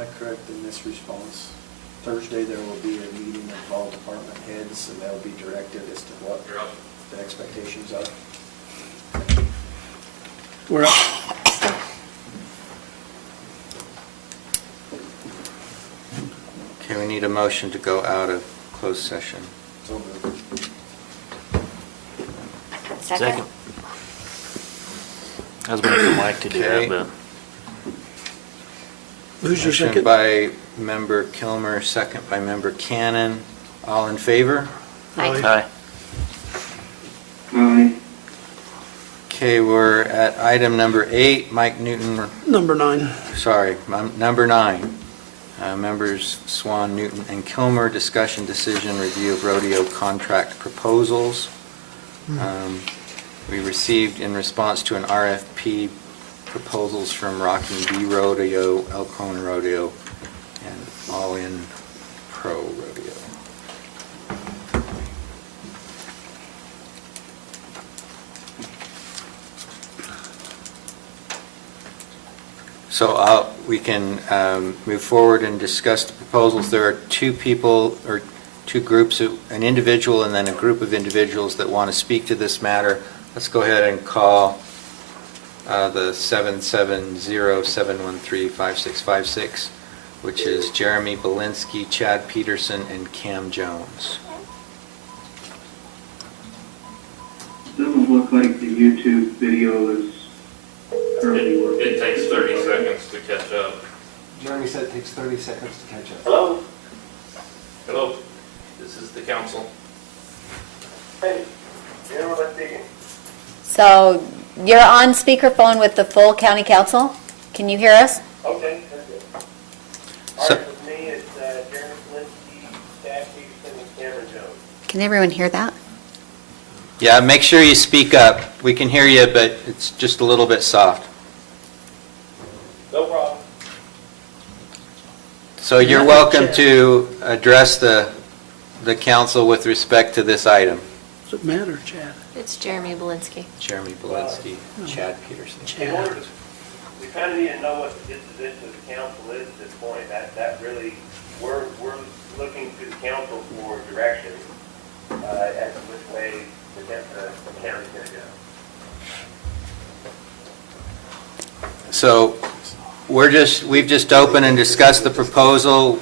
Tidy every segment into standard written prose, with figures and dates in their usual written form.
I correct in this response? Thursday, there will be a meeting of all department heads, and they'll be directed as to what the expectations are. We're up. Okay, we need a motion to go out of closed session. So moved. Second. I was waiting for Mike to do Okay. that, Who's your Motion second? by member Kilmer, second by member Cannon. All in favor? but. Aye. Aye. Okay, we're at item number 8. Mike Newton, Number 9. sorry, number 9. Members Swan, Newton, and Kilmer, discussion, decision, review of rodeo contract proposals. We received in response to an RFP proposals from Rocking B Rodeo, Elkhorn Rodeo, and All In Pro Rodeo. So we can move forward and discuss the proposals. There are two people, or two groups, an individual and then a group of individuals that want to speak to this matter. Let's go ahead and call the 770-713-5656, which is Jeremy Belinsky, Chad Peterson, and Cam Jones. Doesn't look like the YouTube video is currently working. It takes 30 seconds to catch up. Jeremy said it takes 30 seconds to catch up. Hello? Hello, this is the council. Hey, you know what I'm thinking? So you're on speakerphone with the full county council? Can you hear us? Okay, that's good. All So- right, with me, it's Jeremy Linsky, Chad Peterson, and Cameron Jones. Can everyone hear that? Yeah, make sure you speak up. We can hear you, but it's just a little bit soft. No problem. So you're welcome to address the council with respect to this item. Does it matter, Chad? It's Jeremy Belinsky. Jeremy Belinsky, Chad Peterson. In order to, we kind of need to know what the disposition of the council is at this point. That really, we're looking to the council for direction as to which way the county's going to go. So we've just opened and discussed the proposal.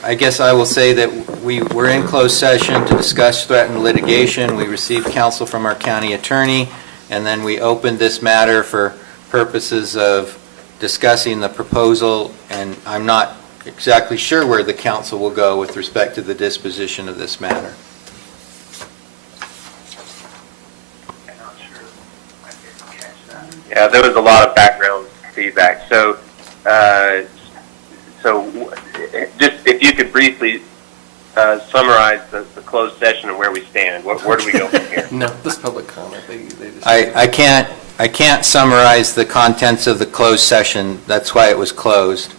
I guess I will say that we're in closed session to discuss threatened litigation. We received counsel from our county attorney, and then we opened this matter for purposes of discussing the proposal, and I'm not exactly sure where the council will go with respect to the disposition of this matter. Yeah, there was a lot of background feedback. So just if you could briefly summarize the closed session and where we stand. Where do we go from here? No, this public comment, they just... I can't summarize the contents of the closed session. That's why it was closed.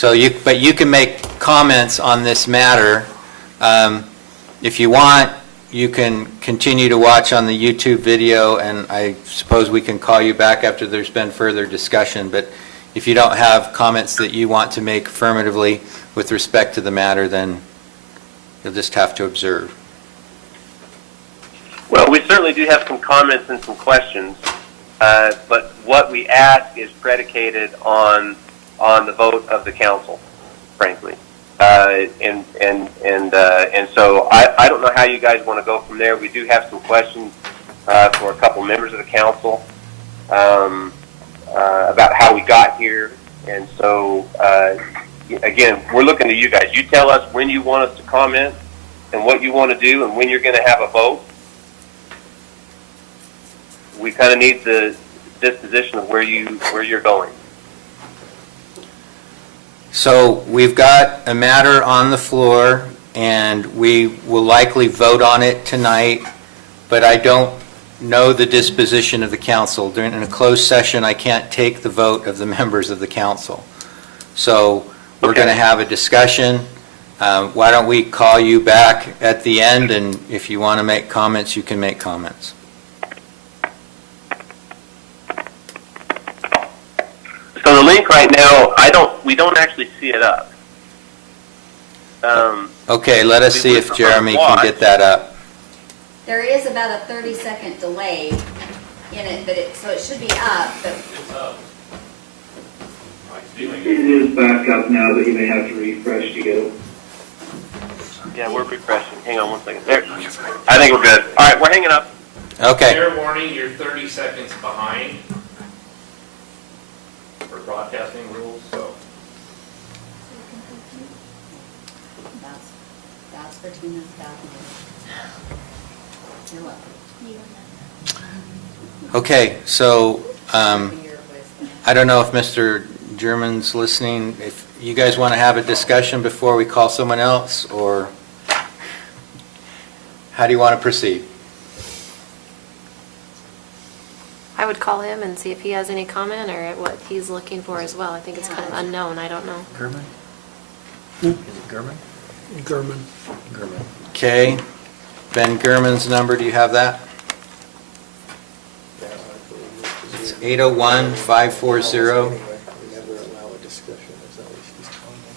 But you can make comments on this matter. If you want, you can continue to watch on the YouTube video, and I suppose we can call you back after there's been further discussion. But if you don't have comments that you want to make affirmatively with respect to the matter, then you'll just have to observe. Well, we certainly do have some comments and some questions, but what we ask is predicated on the vote of the council, frankly. And so I don't know how you guys want to go from there. We do have some questions for a couple members of the council about how we got here. And so, again, we're looking to you guys. You tell us when you want us to comment and what you want to do and when you're going to have a vote. We kind of need the disposition of where you're going. So we've got a matter on the floor, and we will likely vote on it tonight, but I don't know the disposition of the council. In a closed session, I can't take the vote of the members of the council. So we're Okay. going to have a discussion. Why don't we call you back at the end, and if you want to make comments, you can make comments. So the link right now, we don't actually see it up. Okay, let us We see would if prefer Jeremy to can watch. get that up. There is about a 30-second delay in it, but so it should be up, but It's up. My feeling It is back up now, but you may have to refresh to get it. Yeah, we're refreshing. Hang on one second. There. I think we're good. All right, we're hanging up. Okay, Fair warning, you're 30 seconds behind for broadcasting rules, so. that's for Tina's back. You're welcome. okay, so, Your voice. I don't know if Mr. German's listening. If you guys want to have a discussion before we call someone else, or how do you want to proceed? I would call him and see if he has any comment or what he's looking for as well. I think it's kind of unknown, I don't know. German? Is it German? German. German. Okay, Ben Gurman's number, do you have that? Yeah, I believe It's it is. 801-540. Anyway, we never allow a discussion, is that what she's telling me?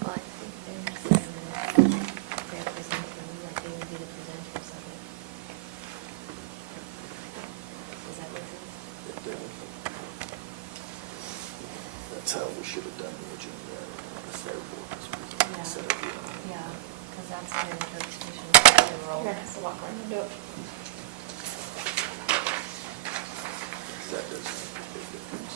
Well, I think they're presenting, like they would be the presenters of it. Is that what it is? That's how we should have done the agenda, the fair board. Yeah. Instead of, Yeah, because that's their interpretation of the role. You're gonna have to walk around and do it. that does make a big difference.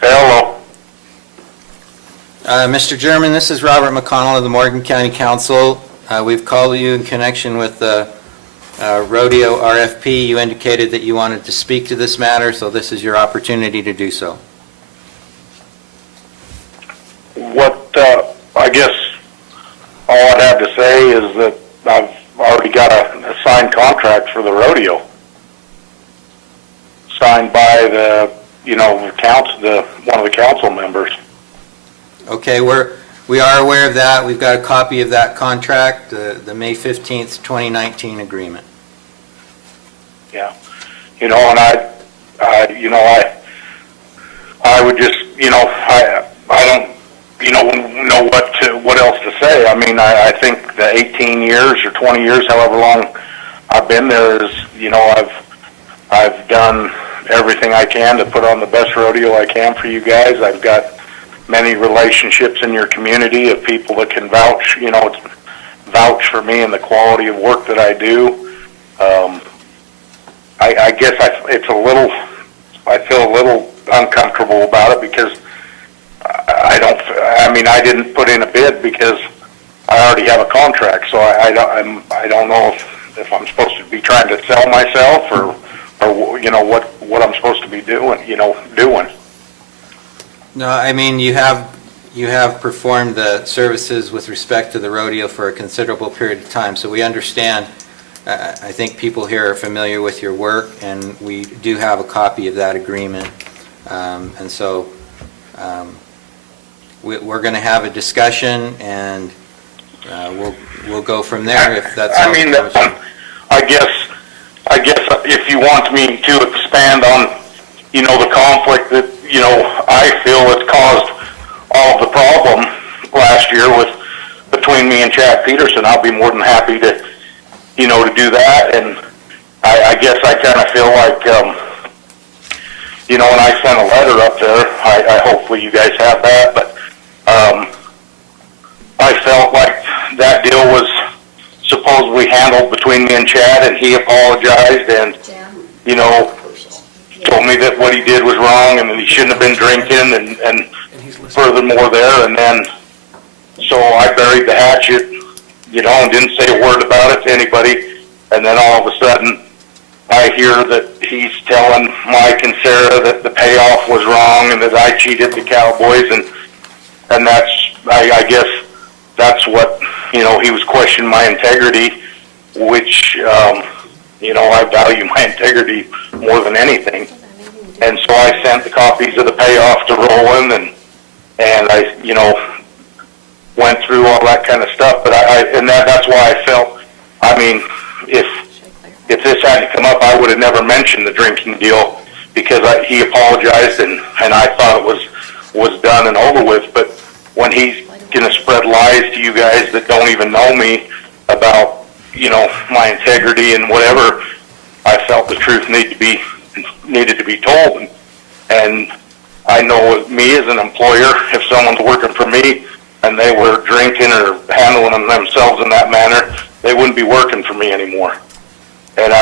Hello. Mr. German, this is Robert McConnell of the Morgan County Council. We've called you in connection with the rodeo RFP. You indicated that you wanted to speak to this matter, so this is your opportunity to do so. I guess all I'd have to say is that I've already got a signed contract for the rodeo, signed by one of the council members. Okay, we are aware of that. We've got a copy of that contract, the May 15th, 2019 agreement. Yeah, and I would just, I don't, know what else to say. I mean, I think the 18 years or 20 years, however long I've been there, is, I've done everything I can to put on the best rodeo I can for you guys. I've got many relationships in your community of people that can vouch for me and the quality of work that I do. I guess I feel a little uncomfortable about it because I didn't put in a bid because I already have a contract, so I don't know if I'm supposed to be trying to sell myself or what I'm supposed to be doing. No, I mean, you have performed the services with respect to the rodeo for a considerable period of time, so we understand. I think people here are familiar with your work, and we do have a copy of that agreement. And so we're going to have a discussion, and we'll go from there if that's how it goes. I guess if you want me to expand on, the conflict that, I feel has caused all of the problem last year between me and Chad Peterson, I'll be more than happy to, to do that. And I guess I kind of feel like, when I sent a letter up there, I hopefully you guys have that, but I felt like that deal was supposedly handled between me and Chad, and he apologized and, told me that what he did was wrong and that he shouldn't have been drinking and furthermore there. And then, so I buried the hatchet, and didn't say a word about it to anybody. And then all of a sudden, I hear that he's telling Mike and Sarah that the payoff was wrong and that I cheated the Cowboys. And that's, I guess, that's what, he was questioning my integrity, which, I value my integrity more than anything. And so I sent the copies of the payoff to Roland, and I, went through all that kind of stuff. But that's why I felt, if this hadn't come up, I would have never mentioned the drinking deal, because he apologized, and I thought it was done and over with. But when he's going to spread lies to you guys that don't even know me about, my integrity and whatever, I felt the truth needed to be told. And I know with me as an employer, if someone's working for me and they were drinking or handling themselves in that manner, they wouldn't be working for me anymore. And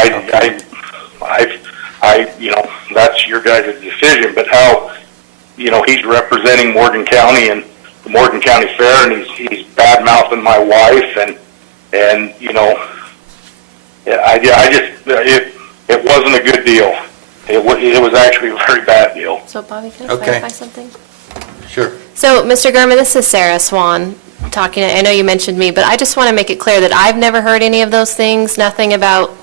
that's your guys' decision. But how, he's representing Morgan County and the Morgan County Fair, and he's bad-mouthing my wife, and it wasn't a good deal. It was actually a very bad deal. So Bobby, can I Okay. clarify something? Sure. So, Mr. Gurman, this is Sarah Swan talking. I know you mentioned me, but I just want to make it clear that I've never heard any of those things, nothing about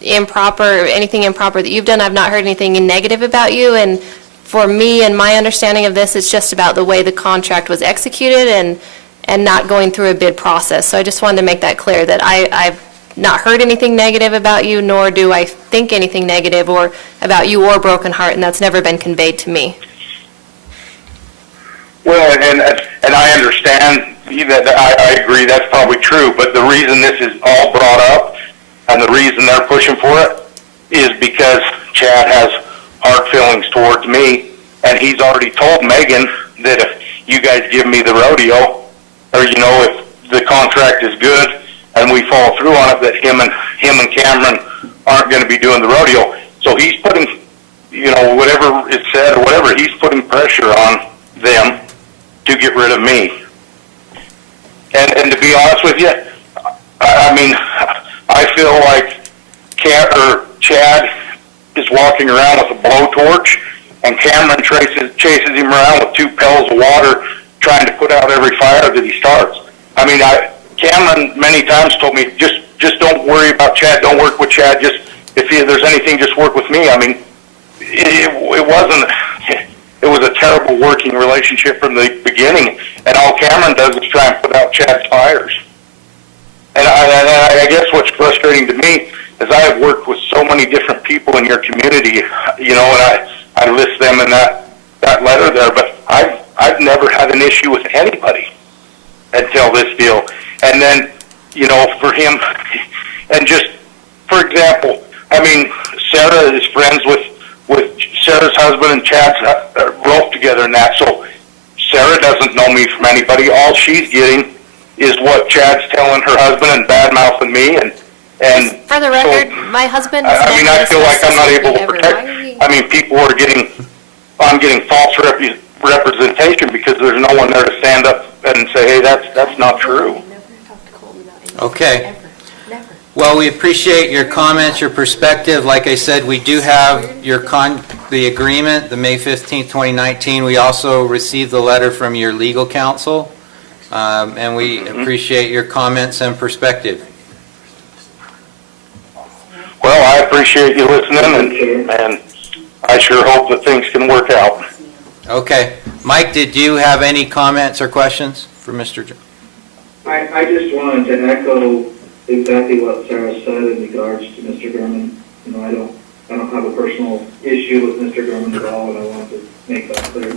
improper, anything improper that you've done. I've not heard anything negative about you, and for me and my understanding of this, it's just about the way the contract was executed and not going through a bid process. So I just wanted to make that clear, that I've not heard anything negative about you, nor do I think anything negative or about you or Broken Heart, and that's never been conveyed to me. Well, and I understand that. I agree that's probably true, but the reason this is all brought up and the reason they're pushing for it is because Chad has hard feelings towards me, and he's already told Megan that if you guys give me the rodeo, or if the contract is good and we follow through on it, that him and Cameron aren't going to be doing the rodeo. So he's putting, whatever is said or whatever, he's putting pressure on them to get rid of me. And to be honest with you, I feel like Chad is walking around with a blowtorch, and Cameron chases him around with 2 pails of water, trying to put out every fire that he starts. Cameron many times told me, just don't worry about Chad, don't work with Chad, just if there's anything, just work with me. It was a terrible working relationship from the beginning, and all Cameron does is try and put out Chad's fires. And I guess what's frustrating to me is I have worked with so many different people in your community, and I list them in that letter there, but I've never had an issue with anybody until this deal. And then, for him, and just, for example, Sarah is friends with Sarah's husband and Chad's roped together in that, so Sarah doesn't know me from anybody. All she's getting is what Chad's telling her husband and bad-mouthing me, and For the record, my husband has never I feel like I'm not discussed able to ever. protect. People are I'm getting false representation because there's no one there to stand up and say, hey, that's not true. Okay. Well, we appreciate your comments, your perspective. Like I said, we do have the agreement, the May 15th, 2019. We also received the letter from your legal counsel, and we appreciate your comments and perspective. Well, I appreciate you listening, and I sure hope that things can work out. Okay. Mike, did you have any comments or questions for Mr. Jones? I just wanted to echo exactly what Sarah said in regards to Mr. Gurman. I don't have a personal issue with Mr. Gurman at all, and I want to make that clear.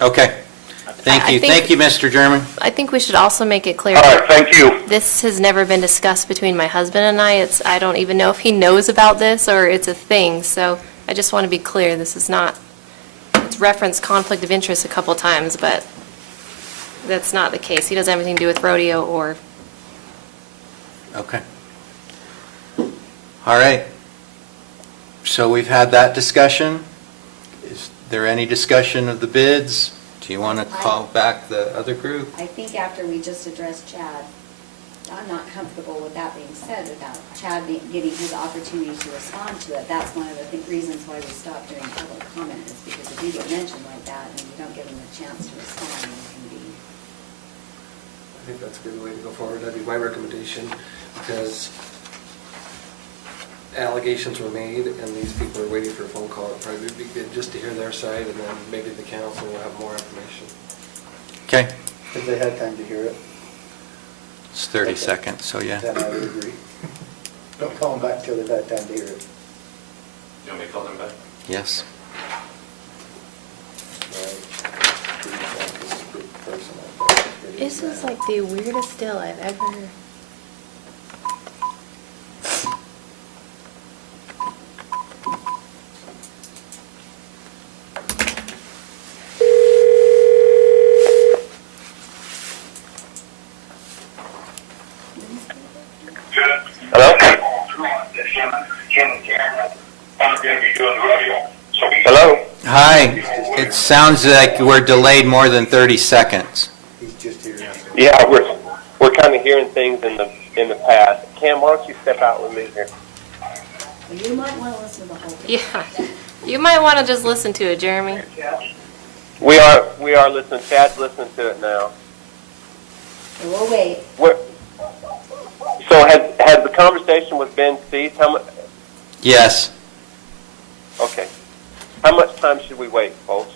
Okay. Thank you. Thank you, Mr. German. I think we should also make it clear. All right, thank you. This has never been discussed between my husband and I. I don't even know if he knows about this or it's a thing, so I just want to be clear. This is not, it's referenced conflict of interest a couple times, but that's not the case. He doesn't have anything to do with rodeo or... Okay. All right. So we've had that discussion. Is there any discussion of the bids? Do you want to call back the other group? I think after we just addressed Chad, I'm not comfortable with that being said without Chad getting his opportunity to respond to it. That's one of the reasons why we stopped doing public comment, is because if you get mentioned like that and you don't give them a chance to respond, it can be I think that's a good way to go forward. That'd be my recommendation, because allegations were made and these people are waiting for a phone call. It'd probably be good just to hear their side, and then maybe the council will have more information. Okay, If they had time to hear it, it's 30 seconds, so yeah. then I would agree. Don't call them back till they've had time to hear it. You want me to call them back? Yes. This is like the weirdest deal I've ever. Hello? Hello? Hi, it sounds like we're delayed more than 30 seconds. He's just here. Yeah, we're kind of hearing things in the past. Cam, why don't you step out with me here? Well, you might want to listen to the whole thing. Yeah. You might want to just listen to it, Jeremy. We are listening. Chad's listening to it now. So we'll wait. So has the conversation with Ben ceased? Yes. Okay. How much time should we wait, folks?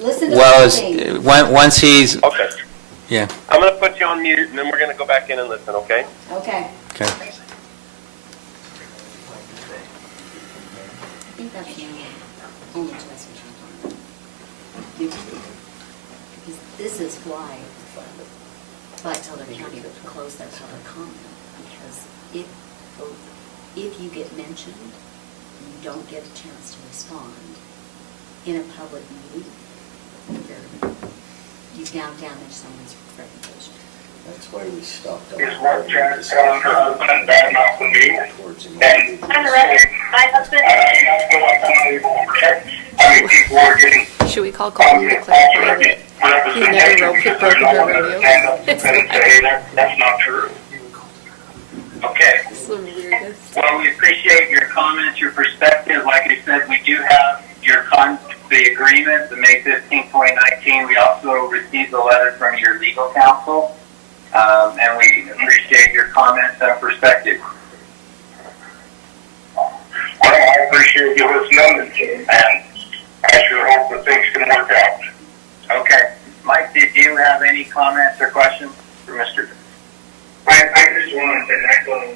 Listen to the Well, whole as- thing. once he's, Okay. yeah, I'm going to put you on mute, and then we're going to go back in and listen, okay? Okay. okay. I think that's the only choice we have. Because this is why Teller County would close their public comment. Because if you get mentioned, and you don't get a chance to respond in a public meeting, you've now damaged someone's reputation. That's why we stopped. Is what Chad's telling her husband and bad mouthing me. And I'm ready. My husband. I feel like I'm able to protect. I mean, people are getting. Should we call Colton to clarify that he's never broken her rodeo? That's not true. Okay. It's the weirdest. Well, we appreciate your comments, your perspective. Like I said, we do have the agreement, the May 15, 2019. We also received a letter from your legal counsel, and we appreciate your comments and perspective. Well, I appreciate you listening, and I sure hope that things can work out. Okay. Mike, did you have any comments or questions for Mr. I just wanted to echo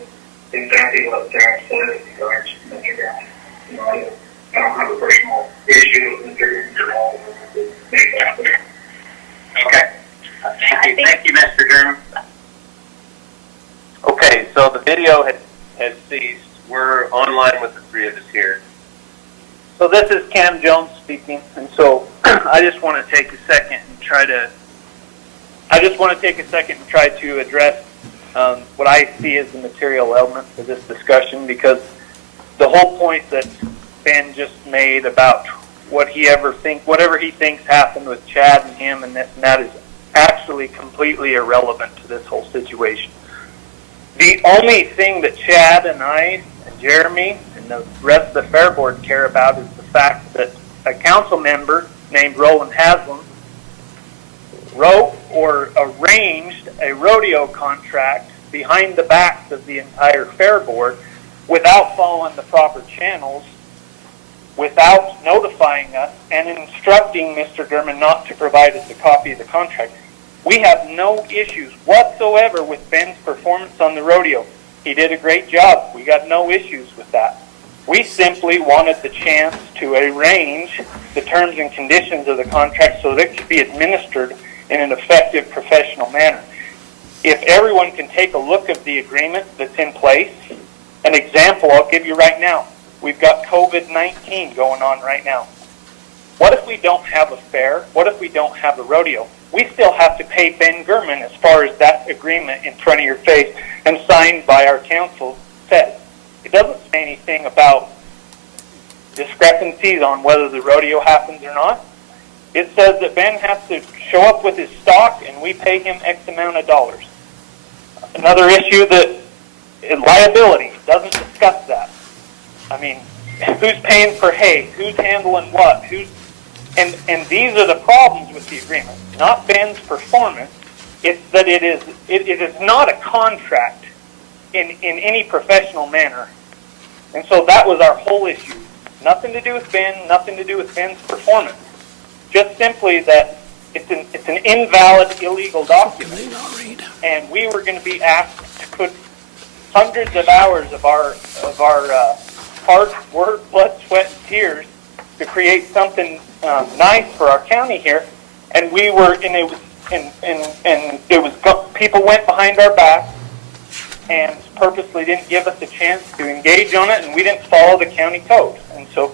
exactly what Sarah said in regards to Mr. Graham. You know, I don't have a personal issue with Mr. Graham. Make that clear. Okay. Thank you, Mr. Durham. Okay, so the video has ceased. We're online with the three of us here. So this is Cam Jones speaking, and so I just want to take a second and try to address what I see as the material element for this discussion, because the whole point that Ben just made about whatever he thinks happened with Chad and him and that is actually completely irrelevant to this whole situation. The only thing that Chad and I and Jeremy and the rest of the Fair Board care about is the fact that a council member named Roland Haslam wrote or arranged a rodeo contract behind the backs of the entire Fair Board without following the proper channels, without notifying us, and instructing Mr. Gurman not to provide us a copy of the contract. We have no issues whatsoever with Ben's performance on the rodeo. He did a great job. We got no issues with that. We simply wanted the chance to arrange the terms and conditions of the contract so that it could be administered in an effective, professional manner. If everyone can take a look at the agreement that's in place, an example I'll give you right now. We've got COVID-19 going on right now. What if we don't have a fair? What if we don't have a rodeo? We still have to pay Ben Gurman as far as that agreement in front of your face and signed by our council says. It doesn't say anything about discrepancies on whether the rodeo happens or not. It says that Ben has to show up with his stock and we pay him X amount of dollars. Another issue that is liability. It doesn't discuss that. I mean, who's paying for hay? Who's handling what? And these are the problems with the agreement. Not Ben's performance, It's that it is not a contract in any professional manner. And so that was our whole issue. Nothing to do with Ben, nothing to do with Ben's performance. Just simply that it's an invalid, illegal document. And we were going to be asked to put hundreds of hours of our hard work, blood, sweat, and tears to create something nice for our county here. And we were, people went behind our back and purposely didn't give us a chance to engage on it, and we didn't follow the county code. And so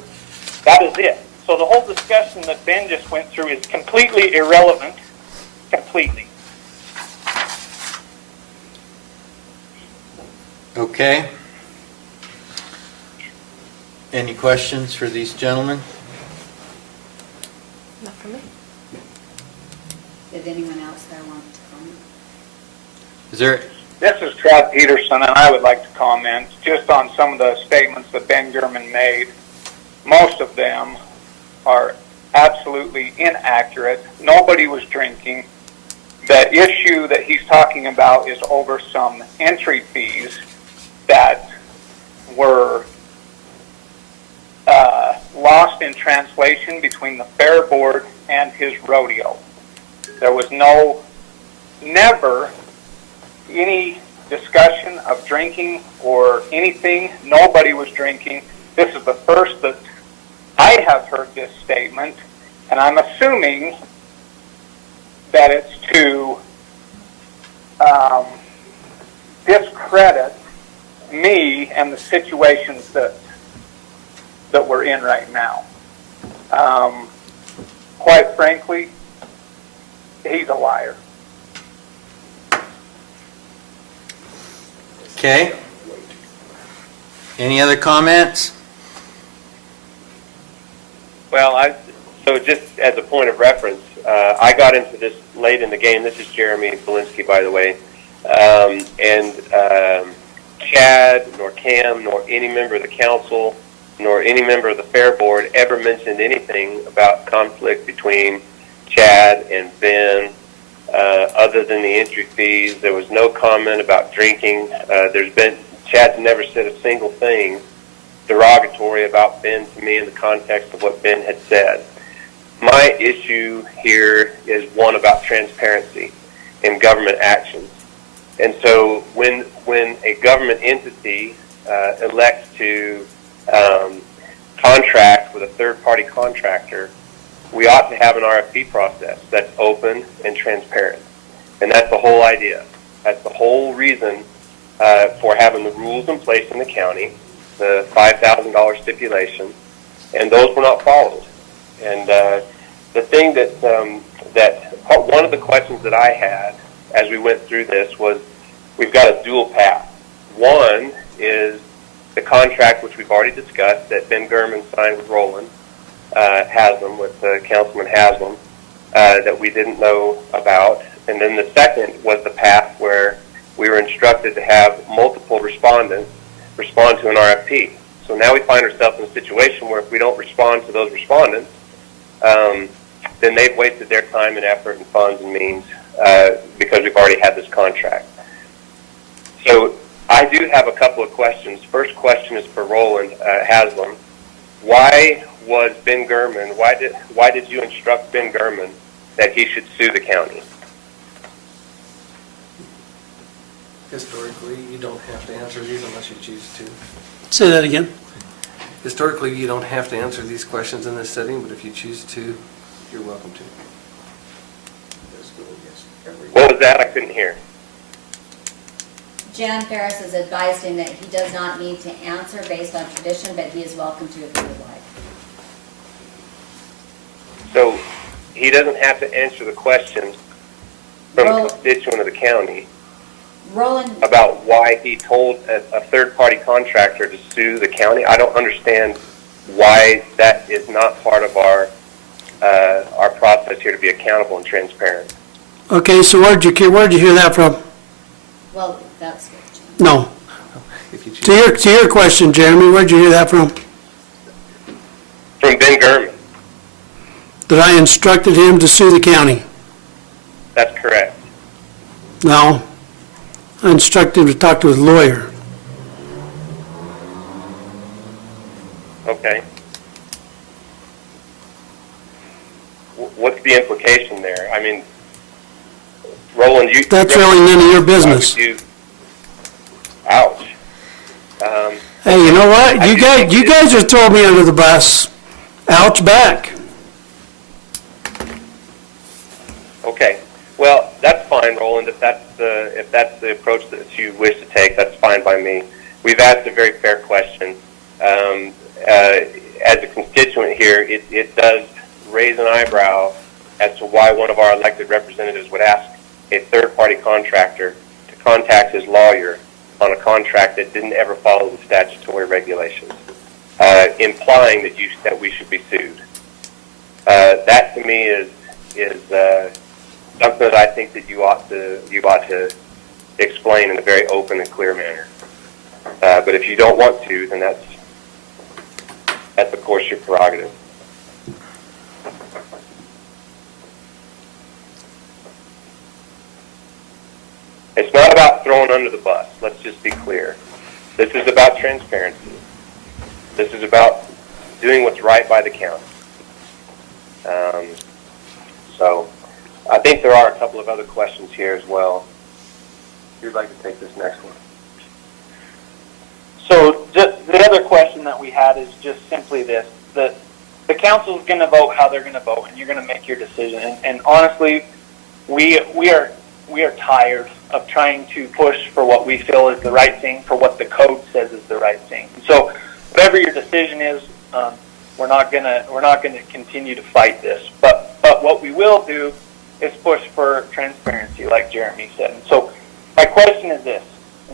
that is it. So the whole discussion that Ben just went through is completely irrelevant, completely. Okay. Any questions for these gentlemen? Not for me. Did anyone else there want to comment? Is there, This is Chad Peterson, and I would like to comment just on some of the statements that Ben German made. Most of them are absolutely inaccurate. Nobody was drinking. The issue that he's talking about is over some entry fees that were lost in translation between the fair board and his rodeo. There was never any discussion of drinking or anything. Nobody was drinking. This is the first that I have heard this statement, and I'm assuming that it's to discredit me and the situations that we're in right now. Quite frankly, he's a liar. okay. Any other comments? Well, so just as a point of reference, I got into this late in the game. This is Jeremy Belinsky, by the way. Chad, nor Cam, nor any member of the council, nor any member of the fair board ever mentioned anything about conflict between Chad and Ben, other than the entry fees. There was no comment about drinking. Chad's never said a single thing derogatory about Ben to me in the context of what Ben had said. My issue here is one about transparency in government actions. And so when a government entity elects to contract with a third-party contractor, we ought to have an RFP process that's open and transparent. And that's the whole idea. That's the whole reason for having the rules in place in the county, the $5,000 stipulation, and those were not followed. And the thing that one of the questions that I had as we went through this was, we've got a dual path. One is the contract, which we've already discussed, that Ben German signed with Roland Haslam, with Councilman Haslam, that we didn't know about. And then the second was the path where we were instructed to have multiple respondents respond to an RFP. So now we find ourselves in a situation where if we don't respond to those respondents, then they've wasted their time and effort and funds and means because we've already had this contract. So I do have a couple of questions. First question is for Roland Haslam. Why was Ben German, why did you instruct Ben German that he should sue the county? Historically, you don't have to answer these unless you choose to. Say that again. Historically, you don't have to answer these questions in this setting, but if you choose to, you're welcome to. What was that? I couldn't hear. Jan Ferris has advised him that he does not need to answer based on tradition, but he is welcome to if he would like. So he doesn't have to answer the questions from a constituent of the county Roland, about why he told a third-party contractor to sue the county. I don't understand why that is not part of our process here to be accountable and transparent. Okay, so where'd you hear that from? well, that's good. No. If you choose. To your question, Jeremy, where'd you hear that from? From Ben German. That I instructed him to sue the county. That's correct. No. I instructed him to talk to his lawyer. Okay. What's the implication there? I mean, Roland, you... That's really none of your business. Ouch. Hey, you know what? You guys are throwing me under the bus. Ouch back. Okay. Well, that's fine, Roland. If that's the approach that you wish to take, that's fine by me. We've asked a very fair question. As a constituent here, it does raise an eyebrow as to why one of our elected representatives would ask a third-party contractor to contact his lawyer on a contract that didn't ever follow the statutory regulations, implying that we should be sued. That to me is something that I think that you ought to explain in a very open and clear manner. But if you don't want to, then that's of course your prerogative. It's not about throwing under the bus. Let's just be clear. This is about transparency. This is about doing what's right by the county. So I think there are a couple of other questions here as well. If you'd like to take this next one. So just the other question that we had is just simply this, that the council's going to vote how they're going to vote, and you're going to make your decision. And honestly, we are tired of trying to push for what we feel is the right thing, for what the code says is the right thing. So whatever your decision is, we're not going to continue to fight this. But what we will do is push for transparency, like Jeremy said. And so my question is this.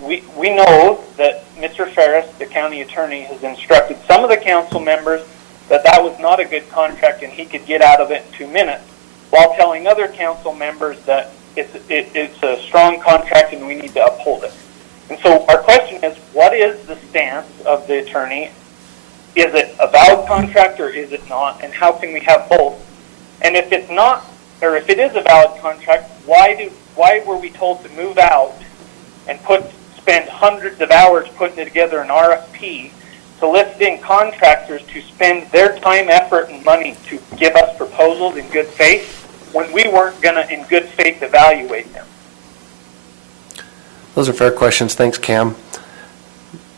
We know that Mr. Ferris, the county attorney, has instructed some of the council members that was not a good contract and he could get out of it in 2 minutes, while telling other council members that it's a strong contract and we need to uphold it. And so our question is, what is the stance of the attorney? Is it a valid contract or is it not? And how can we have both? And if it's not, or if it is a valid contract, why were we told to move out and spend hundreds of hours putting together an RFP to list in contractors to spend their time, effort, and money to give us proposals in good faith when we weren't going to, in good faith, evaluate them? Those are fair questions. Thanks, Cam.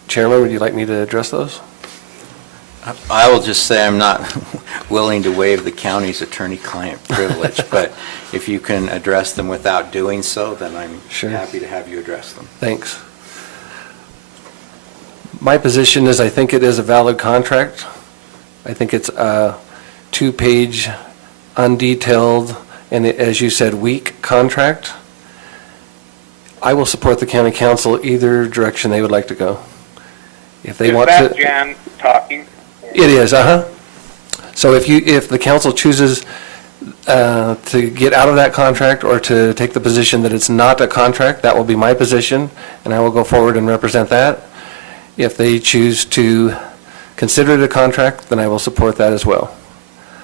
Chairman, would you like me to address those? I will just say I'm not willing to waive the county's attorney-client privilege, but if you can address them without doing so, then I'm happy to have you address them. Thanks. My position is I think it is a valid contract. I think it's a 2-page, undetailed, and as you said, weak contract. I will support the county council either direction they would like to go. If they want to. Is that Jan talking? It is, So if the council chooses to get out of that contract or to take the position that it's not a contract, that will be my position, and I will go forward and represent that. If they choose to consider it a contract, then I will support that as well.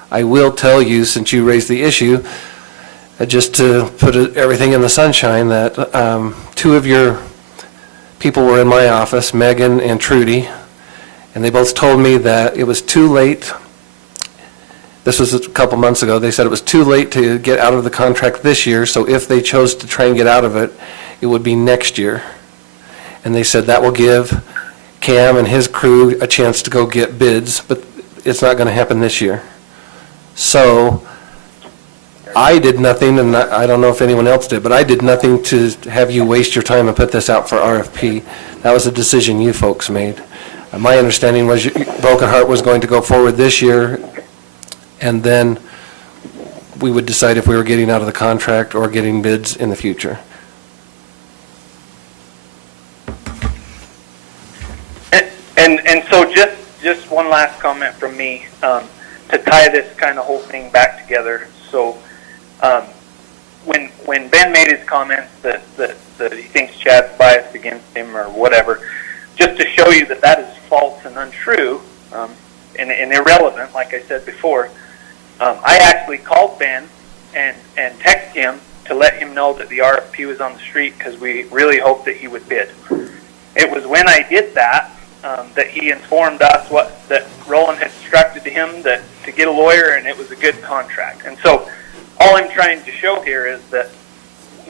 I will tell you, since you raised the issue, just to put everything in the sunshine, that 2 of your people were in my office, Megan and Trudy, and they both told me that it was too late. This was a couple months ago. They said it was too late to get out of the contract this year, so if they chose to try and get out of it, it would be next year. And they said that will give Cam and his crew a chance to go get bids, but it's not going to happen this year. So I did nothing, and I don't know if anyone else did, but I did nothing to have you waste your time and put this out for RFP. That was a decision you folks made. My understanding was Broken Heart was going to go forward this year, and then we would decide if we were getting out of the contract or getting bids in the future. And so just one last comment from me to tie this kind of whole thing back together. So when Ben made his comments that he thinks Chad's biased against him or whatever, just to show you that is false and untrue and irrelevant, like I said before, I actually called Ben and texted him to let him know that the RFP was on the street because we really hoped that he would bid. It was when I did that that he informed us that Roland had instructed him that to get a lawyer, and it was a good contract. And so all I'm trying to show here is that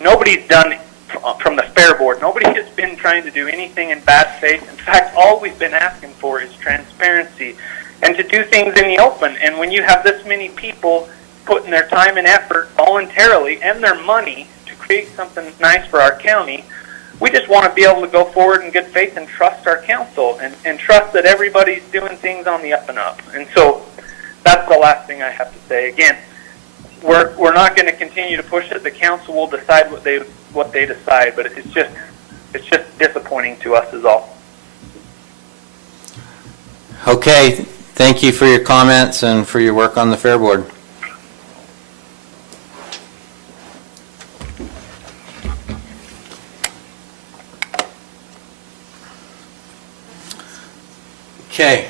nobody's done, from the Fair Board, nobody has been trying to do anything in bad faith. In fact, all we've been asking for is transparency and to do things in the open. And when you have this many people putting their time and effort voluntarily and their money to create something nice for our county, we just want to be able to go forward in good faith and trust our council and trust that everybody's doing things on the up and up. And so that's the last thing I have to say. Again, we're not going to continue to push it. The council will decide what they decide, but it's just disappointing to us is all. Okay, thank you for your comments and for your work on the Fair Board. Okay.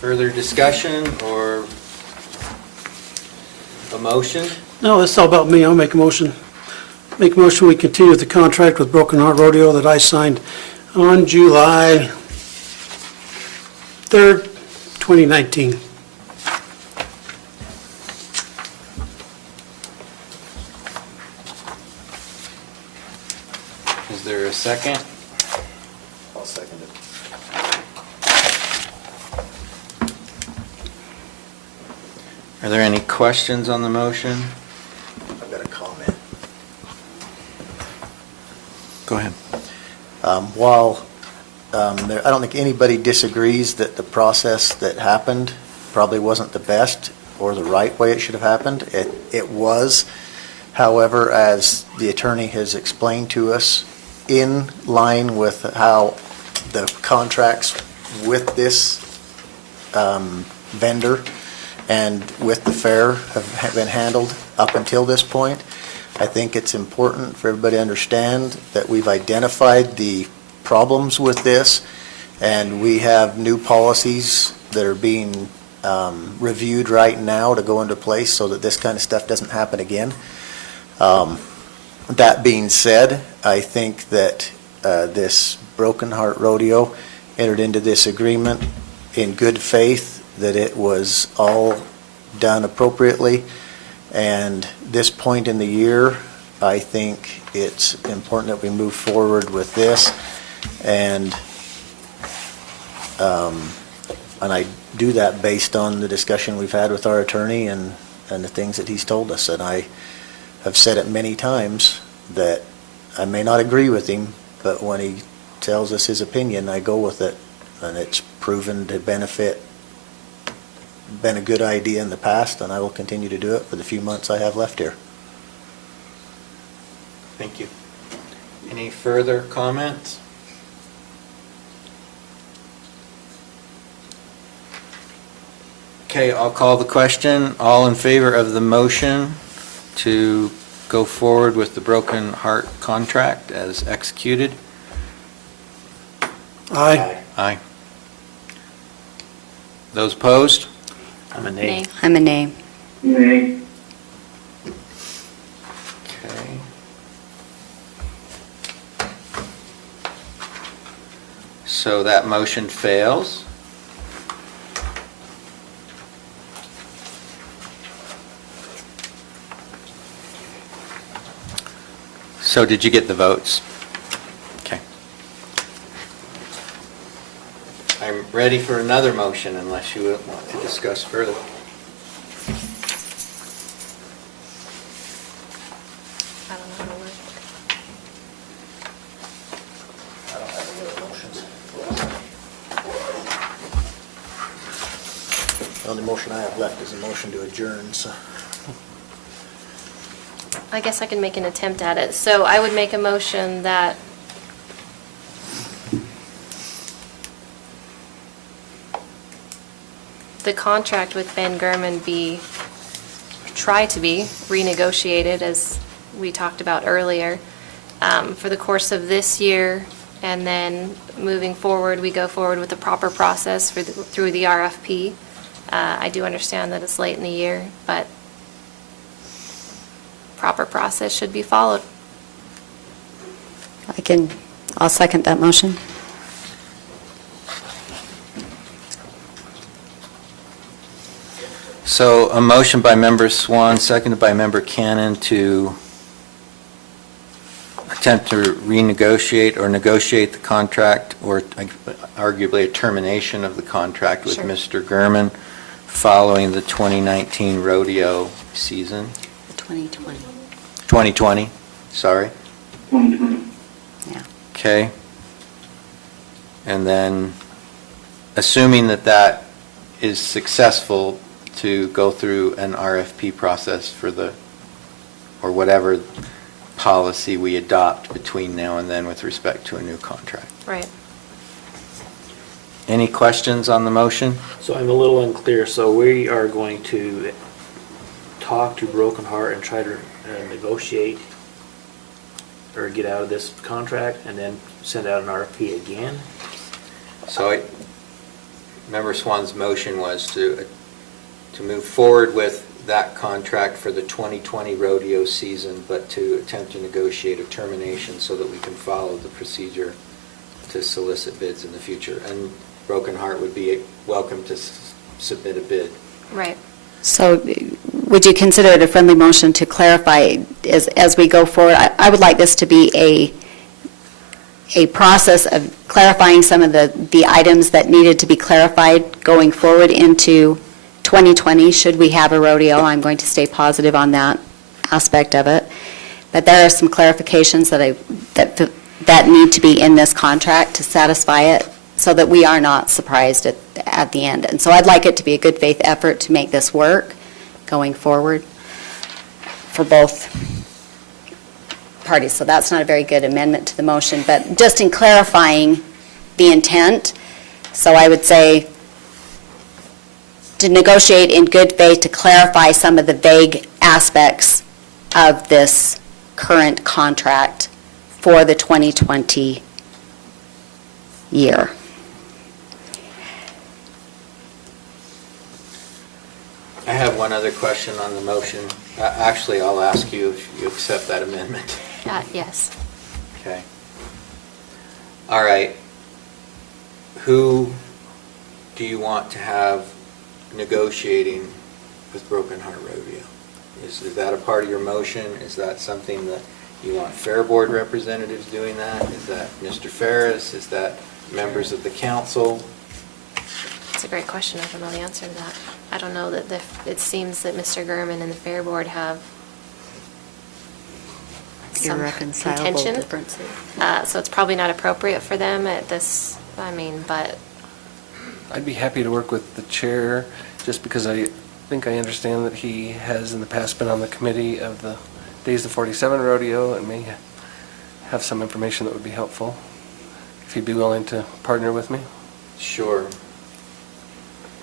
Further discussion or a motion? No, it's all about me. I'll make a motion. Make a motion, we continue with the contract with Broken Heart Rodeo that I signed on July 3rd, 2019. Is there a second? I'll second it. Are there any questions on the motion? I've got a comment. Go ahead. While I don't think anybody disagrees that the process that happened probably wasn't the best or the right way it should have happened, it was. However, as the attorney has explained to us, in line with how the contracts with this vendor and with the fair have been handled up until this point, I think it's important for everybody to understand that we've identified the problems with this, and we have new policies that are being reviewed right now to go into place so that this kind of stuff doesn't happen again. That being said, I think that this Broken Heart Rodeo entered into this agreement in good faith, that it was all done appropriately, and this point in the year, I think it's important that we move forward with this, and I do that based on the discussion we've had with our attorney and the things that he's told us, and I have said it many times that I may not agree with him, but when he tells us his opinion, I go with it, and it's proven to been a good idea in the past, and I will continue to do it for the few months I have left here. Thank you. Any further comments? Okay, I'll call the question. All in favor of the motion to go forward with the Broken Heart contract as executed? Aye. Aye. Those opposed? I'm a nay. I'm a nay. Nay. Okay. So that motion fails. So did you get the votes? Okay. I'm ready for another motion unless you want to discuss further. I don't know how to work. I don't have any other motions. The only motion I have left is a motion to adjourn, so. I guess I can make an attempt at it. So I would make a motion that the contract with Ben Gurman try to be renegotiated, as we talked about earlier, for the course of this year and then moving forward, we go forward with the proper process through the RFP. I do understand that it's late in the year, but proper process should be followed. I'll second that motion. So a motion by Member Swan, seconded by Member Cannon to attempt to renegotiate or negotiate the contract, or arguably a termination of the contract with Sure. Mr. Gurman following the 2019 rodeo season. 2020. 2020, sorry. 2020. Yeah. Okay. And then, assuming that that is successful, to go through an RFP process for the, or whatever policy we adopt between now and then with respect to a new contract. Right. Any questions on the motion? So I'm a little unclear, so we are going to talk to Broken Heart and try to negotiate or get out of this contract and then send out an RFP again? So Member Swan's motion was to move forward with that contract for the 2020 rodeo season, but to attempt to negotiate a termination so that we can follow the procedure to solicit bids in the future. And Broken Heart would be welcome to submit a bid. Right. So would you consider it a friendly motion to clarify as we go forward? I would like this to be a process of clarifying some of the items that needed to be clarified going forward into 2020, should we have a rodeo. I'm going to stay positive on that aspect of it. But there are some clarifications that need to be in this contract to satisfy it so that we are not surprised at the end. And so I'd like it to be a good faith effort to make this work going forward for both parties. So that's not a very good amendment to the motion, but just in clarifying the intent. So I would say to negotiate in good faith to clarify some of the vague aspects of this current contract for the 2020 year. I have one other question on the motion. Actually, I'll ask you if you accept that amendment. Yes. Okay. All right. Who do you want to have negotiating with Broken Heart Rodeo? Is that a part of your motion? Is that something that you want Fair Board representatives doing that? Is that Mr. Ferris? Is that members of the council? It's a great question. I don't know the answer to that. I don't know that it seems that Mr. Gurman and the Fair Board have some Irreconcilable contention. differences. So it's probably not appropriate for them at this, but I'd be happy to work with the chair, just because I think I understand that he has in the past been on the committee of the Days of 47 rodeo and may have some information that would be helpful, if he'd be willing to partner with me. Sure.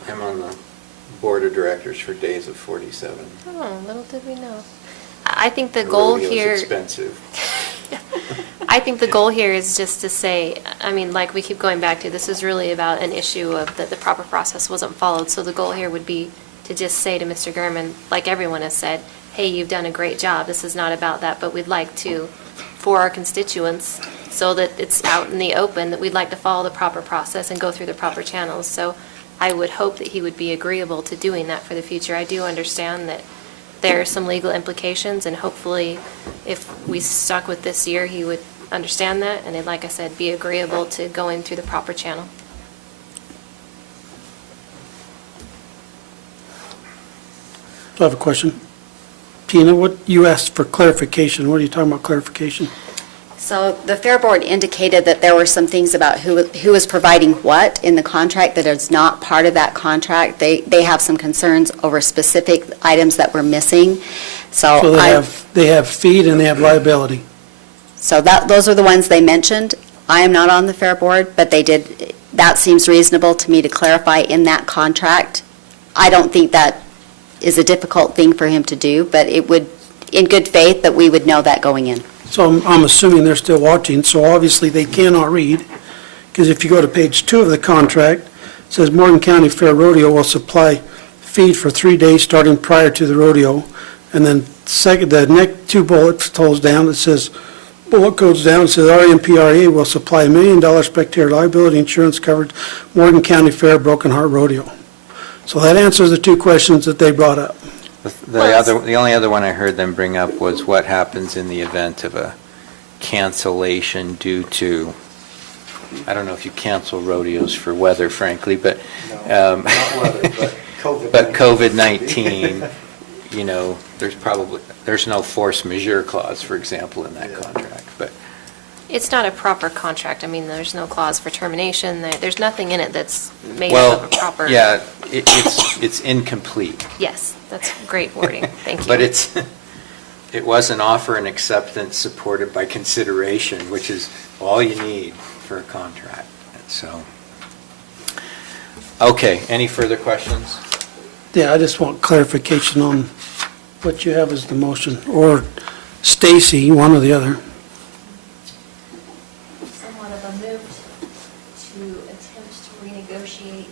I'm on the board of directors for Days of 47. oh, little did we know. I think the goal Rodeo's here. expensive. I think the goal here is just to say, like we keep going back to, this is really about an issue of that the proper process wasn't followed. So the goal here would be to just say to Mr. Gurman, like everyone has said, hey, you've done a great job. This is not about that, but we'd like to, for our constituents, so that it's out in the open, that we'd like to follow the proper process and go through the proper channels. So I would hope that he would be agreeable to doing that for the future. I do understand that there are some legal implications, and hopefully, if we stuck with this year, he would understand that, and then, like I said, be agreeable to going through the proper channel. I have a question. Tina, what, you asked for clarification. What are you talking about clarification? So the Fair Board indicated that there were some things about who was providing what in the contract that is not part of that contract. They have some concerns over specific items that were missing. So they have feed and they have liability. So those are the ones they mentioned. I am not on the Fair Board, but that seems reasonable to me to clarify in that contract. I don't think that is a difficult thing for him to do, but it would, in good faith, that we would know that going in. So I'm assuming they're still watching, so obviously they cannot read, because if you go to page 2 of the contract, it says Morgan County Fair Rodeo will supply feed for 3 days starting prior to the rodeo. And then second, the next 2 bullets goes down, it says, bullet codes down, it says RMPRA will supply $1 million spectator liability insurance covered Morgan County Fair Broken Heart Rodeo. So that answers the 2 questions that they brought up. The only other one I heard them bring up was what happens in the event of a cancellation due to, I don't know if you cancel rodeos for weather, frankly, but, Not weather, but COVID. but COVID-19, you know, there's no force majeure clause, for example, in that contract, but. It's not a proper contract. I mean, there's no clause for termination. There's nothing in it that's made Well, up of a proper. yeah, it's incomplete. Yes, that's great wording. Thank you. But it was an offer and acceptance supported by consideration, which is all you need for a contract, so. Okay, any further questions? Yeah, I just want clarification on what you have as the motion, or Stacy, one or the other. Somewhat of a move to attempt to renegotiate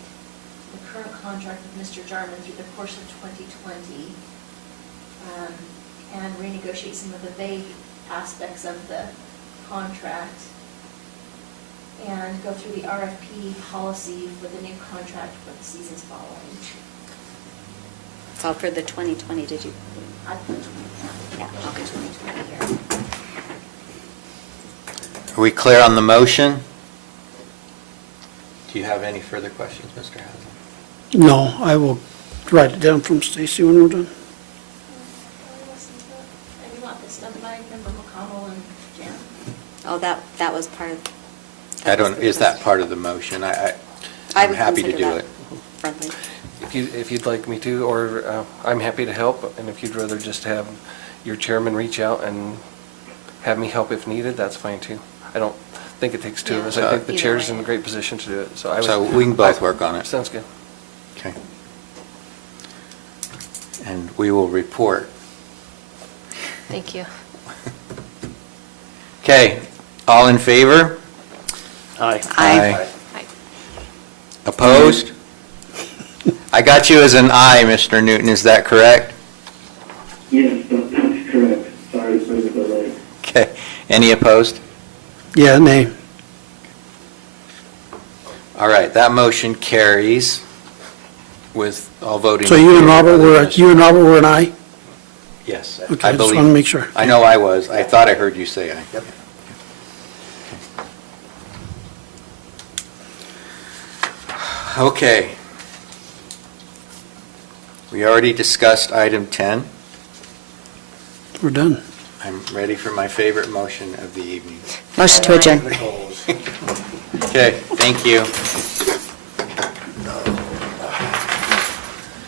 the current contract with Mr. Jarman through the course of 2020, and renegotiate some of the vague aspects of the contract, and go through the RFP policy for the new contract for the seasons following. So for the 2020, did you? I put 2020. Yeah, okay. 2020 here. Are we clear on the motion? Do you have any further questions, Mr. Haslund? No, I will write it down from Stacy when we're done. And you want this done by Member McConnell and Jan? Oh, that was part of. Is that part of the motion? I I'm would happy to consider do that it. friendly. If you'd like me to, or I'm happy to help, and if you'd rather just have your chairman reach out and have me help if needed, that's fine too. I don't think it takes 2 of us. I think the Either chair's way. in a great position to do it, so I would. So we can both work on it. Sounds good. Okay. And we will report. Thank you. Okay, all in favor? Aye. Aye. Aye. Opposed? I got you as an aye, Mr. Newton, is that correct? Yes, that's correct. Sorry for the delay. Okay, any opposed? Yeah, nay. All right, that motion carries with all voting. So in you and favor Robert of the were, rest. you and Robert were an aye? Yes, Okay, I I just believe. want to make sure. I know I was. I thought I heard you say aye. Yep. Okay. We already discussed item 10. We're done. I'm ready for my favorite motion of the evening. Motion to adjourn. Okay, thank you.